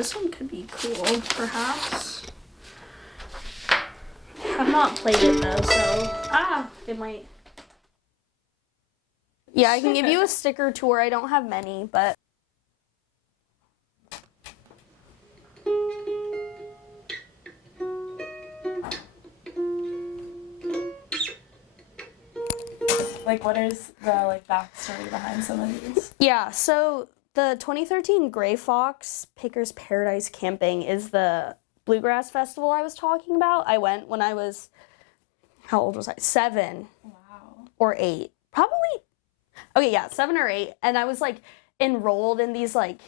this one could be cool, perhaps. I've not played it though, so it might. Yeah, I can give you a sticker tour. I don't have many, but. Like, what is the, like, backstory behind some of these? Yeah, so the 2013 Gray Fox Pickers Paradise Camping is the bluegrass festival I was talking about. I went when I was, how old was I? 7. Wow. Or 8. Probably, okay, yeah, 7 or 8. And I was, like, enrolled in these, like,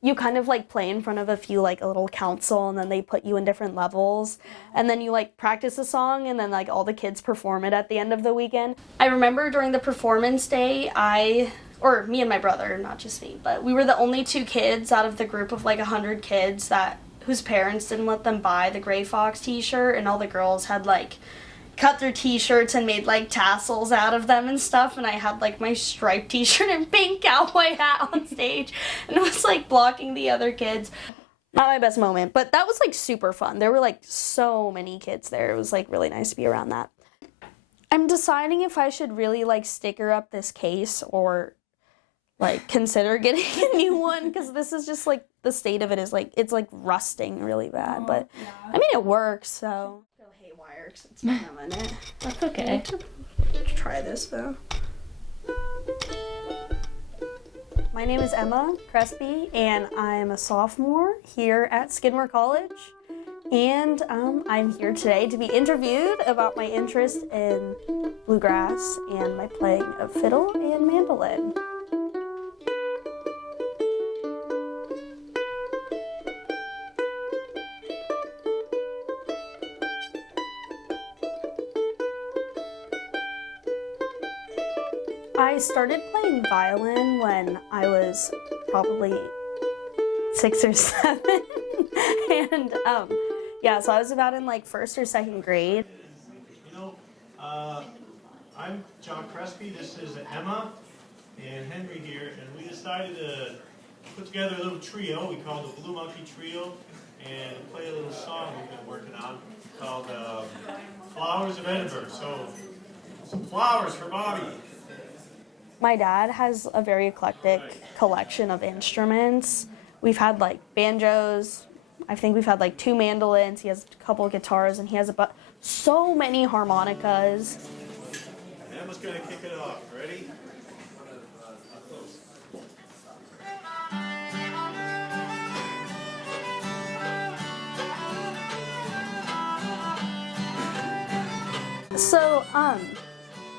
you kind of, like, play in front of a few, like, a little council, and then they put you in different levels. And then you, like, practice a song, and then, like, all the kids perform it at the end of the weekend. I remember during the performance day, me and my brother, not just me, but we were the only 2 kids out of the group of, like, 100 kids whose parents didn't let them buy the Gray Fox t-shirt, and all the girls had, like, cut their t-shirts and made, like, tassels out of them and stuff, and I had, like, my striped t-shirt and pink cowboy hat on stage, and it was, like, blocking the other kids. Not my best moment, but that was, like, super fun. There were, like, so many kids there. It was, like, really nice to be around that. I'm deciding if I should really, like, sticker up this case or, like, consider getting a new one, because this is just, like, the state of it is, like, it's, like, rusting really bad, but, yeah. I mean, it works, so. Because it's been a minute. That's okay. Let's try this though. My name is Emma Crespi, and I'm a sophomore here at Skidmore College. And I'm here today to be interviewed about my interest in bluegrass and my playing of fiddle and mandolin. I started playing violin when I was probably 6 or 7, and so I was about in like 1st or 2nd grade. I'm John Crespi, this is Emma and Henry here, and we decided to put together a little trio we call the Blue Monkey Trio, and play a little song we've been working on called Flowers of Edinburgh. So, some flowers for Bobby. My dad has a very eclectic collection of instruments. We've had like banjos, I think we've had like 2 mandolins, he has a couple of guitars, and he has so many harmonicas. And Emma's gonna kick it off. Ready? So,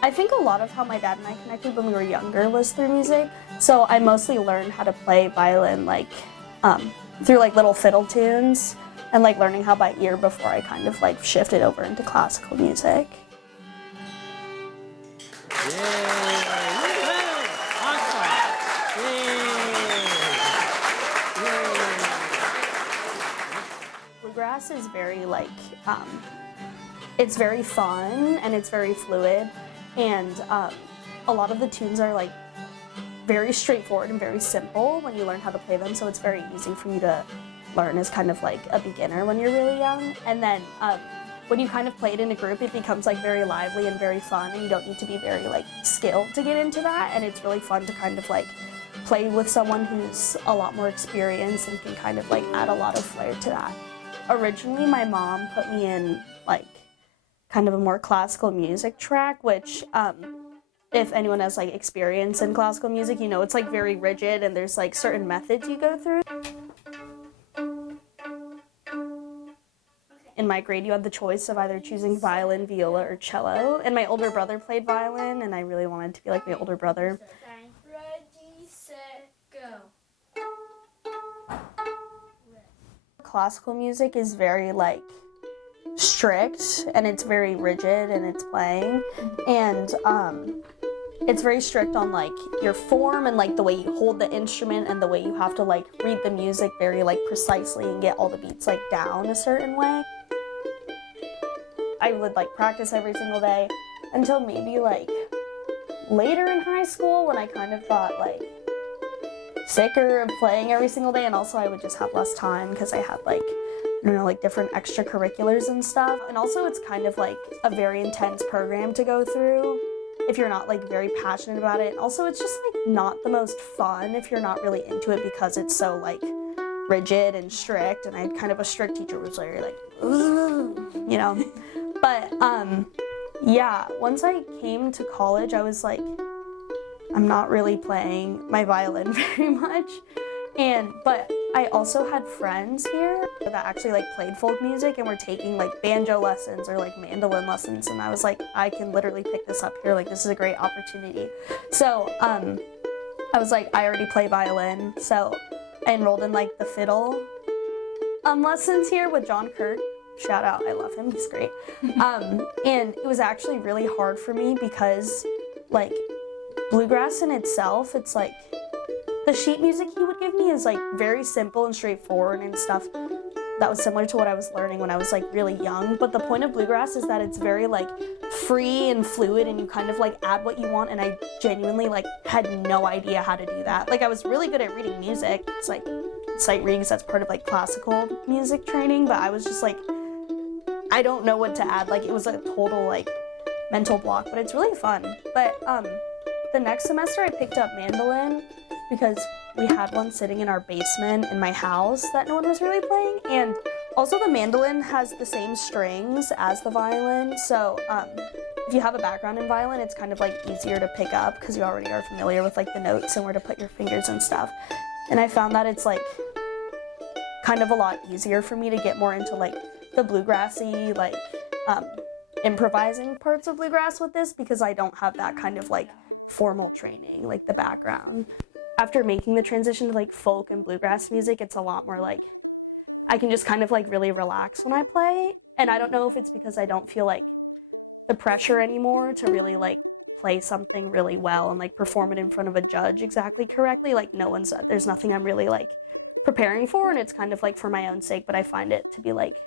I think a lot of how my dad and I connected when we were younger was through music. So I mostly learned how to play violin like through like little fiddle tunes and like learning how by ear before I kind of like shifted over into classical music. Bluegrass is very like, it's very fun and it's very fluid. And a lot of the tunes are like very straightforward and very simple when you learn how to play them, so it's very easy for you to learn as kind of like a beginner when you're really young. And then when you kind of play it in a group, it becomes like very lively and very fun, and you don't need to be very like skilled to get into that, and it's really fun to kind of like play with someone who's a lot more experienced and can kind of like add a lot of flair to that. Originally, my mom put me in like kind of a more classical music track, which if anyone has like experience in classical music, you know it's like very rigid and there's like certain methods you go through. In my grade, you had the choice of either choosing violin, viola, or cello, and my older brother played violin, and I really wanted to be like my older brother. Ready, set, go. Classical music is very like strict, and it's very rigid in its playing, and it's very strict on like your form and like the way you hold the instrument and the way you have to like read the music very like precisely and get all the beats like down a certain way. I would like practice every single day until maybe like later in high school when I kind of thought like sicker of playing every single day, and also I would just have less time because I had like, I don't know, like different extracurriculars and stuff. And also it's kind of like a very intense program to go through if you're not like very passionate about it. Also it's just like not the most fun if you're not really into it because it's so like rigid and strict, and I had kind of a strict teacher who was very like, you know. But yeah, once I came to college I was like, I'm not really playing my violin very much. But I also had friends here that actually like played folk music and were taking like banjo lessons or like mandolin lessons, and I was like, I can literally pick this up here, like this is a great opportunity. So I was like, I already play violin, so I enrolled in like the fiddle lessons here with John Kirk. Shout out, I love him, he's great. And it was actually really hard for me because like bluegrass in itself, it's like the sheet music he would give me is like very simple and straightforward and stuff that was similar to what I was learning when I was like really young. But the point of bluegrass is that it's very like free and fluid, and you kind of like add what you want, and I genuinely like had no idea how to do that. Like I was really good at reading music. It's like sight reading, that's part of like classical music training, but I was just like, I don't know what to add. Like it was a total like mental block, but it's really fun. But the next semester I picked up mandolin because we had one sitting in our basement in my house that no one was really playing, and also the mandolin has the same strings as the violin, so if you have a background in violin, it's kind of like easier to pick up because you already are familiar with like the notes and where to put your fingers and stuff. And I found that it's like kind of a lot easier for me to get more into like the bluegrassy, like improvising parts of bluegrass with this, because I don't have that kind of like formal training, like the background. After making the transition to like folk and bluegrass music, it's a lot more like I can just kind of like really relax when I play. And I don't know if it's because I don't feel like the pressure anymore to really like play something really well and like perform it in front of a judge exactly correctly. Like there's nothing I'm really like preparing for, and it's kind of like for my own sake, but I find it to be like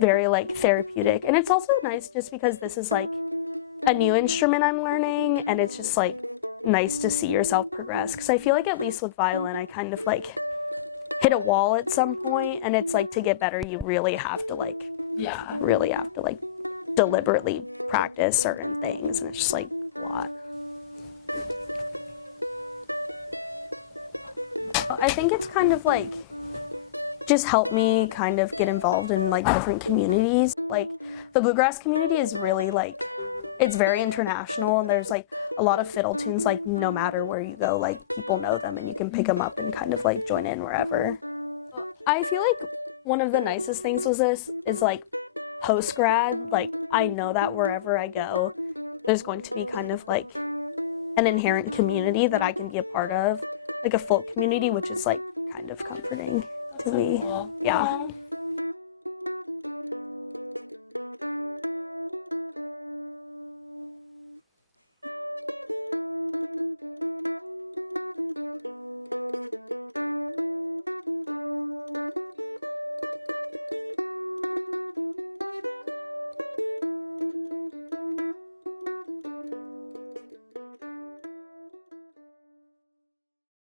very like therapeutic. And it's also nice just because this is like a new instrument I'm learning, and it's just like nice to see yourself progress, because I feel like at least with violin I kind of like hit a wall at some point, and it's like to get better you really have to like deliberately practice certain things, and it's just like a lot. I think it's kind of like just helped me kind of get involved in like different communities. Like the bluegrass community is really like, it's very international, and there's like a lot of fiddle tunes, like no matter where you go, like people know them and you can pick them up and kind of like join in wherever. I feel like one of the nicest things was this is like post-grad, like I know that wherever I go, there's going to be kind of like an inherent community that I can be a part of, like a folk community, which is like kind of comforting to me. Cool. Yeah. Aww.